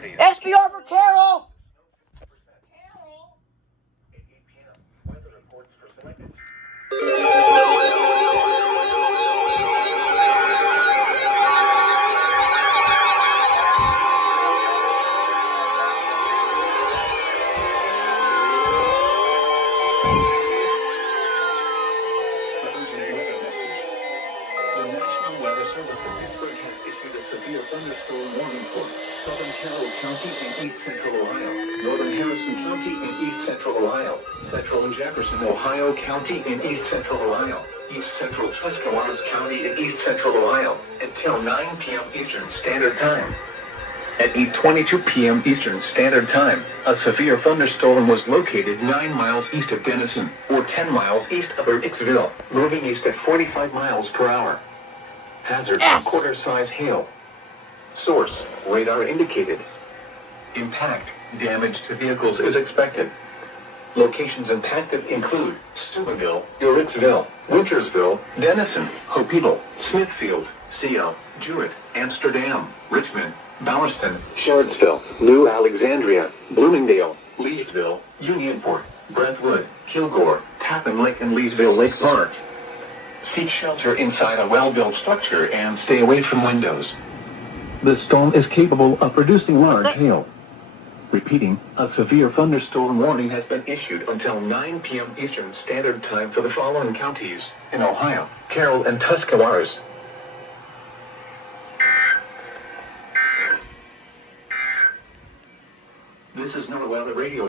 SVR for Carol! Carol? At 8 p.m., weather reports for selected. The National Weather Service in Pittsburgh has issued a severe thunderstorm warning for southern Carroll County and east central Ohio, northern Harrison County and east central Ohio, central and Jefferson, Ohio County and east central Ohio, east central Tuscarawas County and east central Ohio, until 9 p.m. Eastern Standard Time. At 8:22 p.m. Eastern Standard Time, a severe thunderstorm was located 9 miles east of Denison, or 10 miles east of Hicksville, moving east at 45 miles per hour. Hazard: Yes. quarter-size hail. Source: radar indicated. Impact: damage to vehicles is expected. Locations impacted include Steubenville, Hicksville, Wintersville, Denison, Hopewell, Smithfield, Seal, Jewett, Amsterdam, Richmond, Bowerston, Sharpsville, New Alexandria, Bloomingdale, Leesville, Unionport, Brentwood, Kilgore, Tappan Lake, and Leesville Lake Park. Seek shelter inside a well-built structure and stay away from windows. The storm is capable of producing large hail. Repeating, a severe thunderstorm warning has been issued until 9 p.m. Eastern Standard Time for the following counties in Ohio: Carroll and Tuscarawas. This is NOAA Weather Radio.